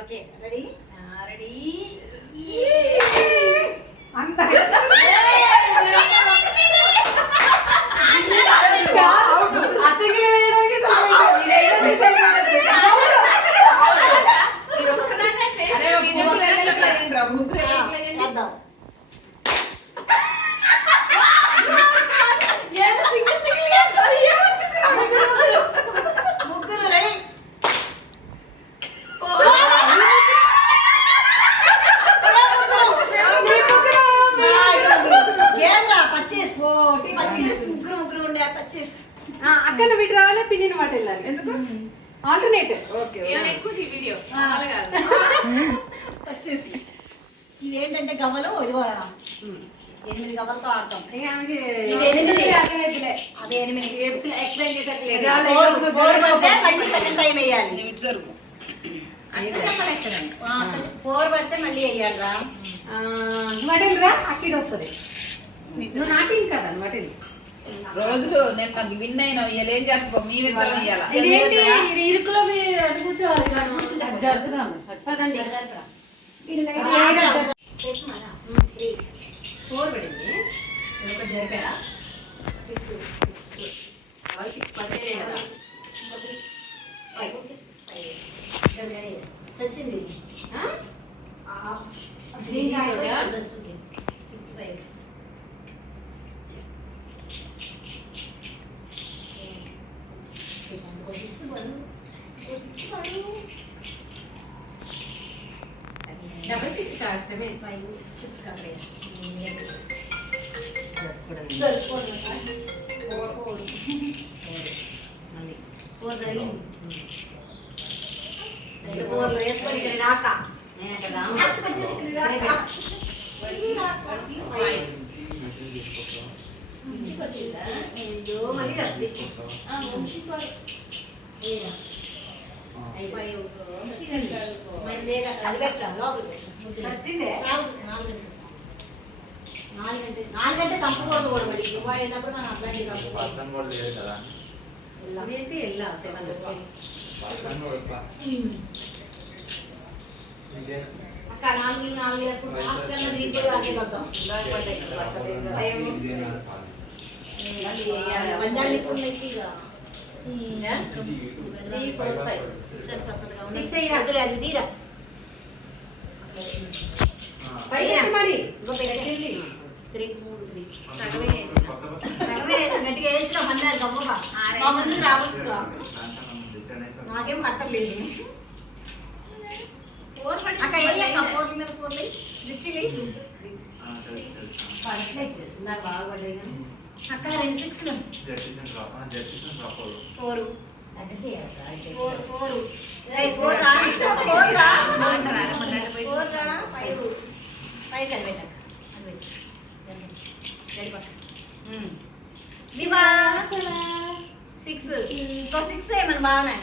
okay ready ready అంత అక్కడ వీటి రావాలి పిన్ని మాట వెళ్ళాలి ఎందుకు ఆల్టర్నేట్ ఇదేంటంటే గవ్వలు ఇదిగోరా 8 గవ్వలతో ఆడతాం అదే 8 సెకండ్ టైం వేయాలి 4 పడితే మళ్ళీ వేయాలి రా మటల్ రా అక్కడ వస్తుంది నువ్వు నాటింగ్ కదా మటల్ రోజులు నేను నాకు విన్ అయినా ఏం చేస్తాం మీ విత్తనం ఇయ్యాలా ఇదేంటి ఇరుకులో కూర్చోవాలి జరుగుతున్నాము పదండి 4 పడింది ఒకటి జరిపారా 6 పడే కదా వచ్చింది డబల్ 6 కాస్టమే 5 6 కాదు నాలుగంటే కంపకూడదు కూడా మరి దుబాయ్ వెళ్ళినప్పుడు మనం అట్లాంటి వెళ్ళా 7 అక్క 4 వేసుకుంటాం దీంట్లో అదే కొద్దాం వంజాలి పూలు తీరా 3 వేసిన మంది గమ్మగా మంది రావచ్చు నాకేం పట్టలేదు అక్క నాకు బాగా పడ్డాయి అక్క 2 6 4 6 ఏమన్నా బాగా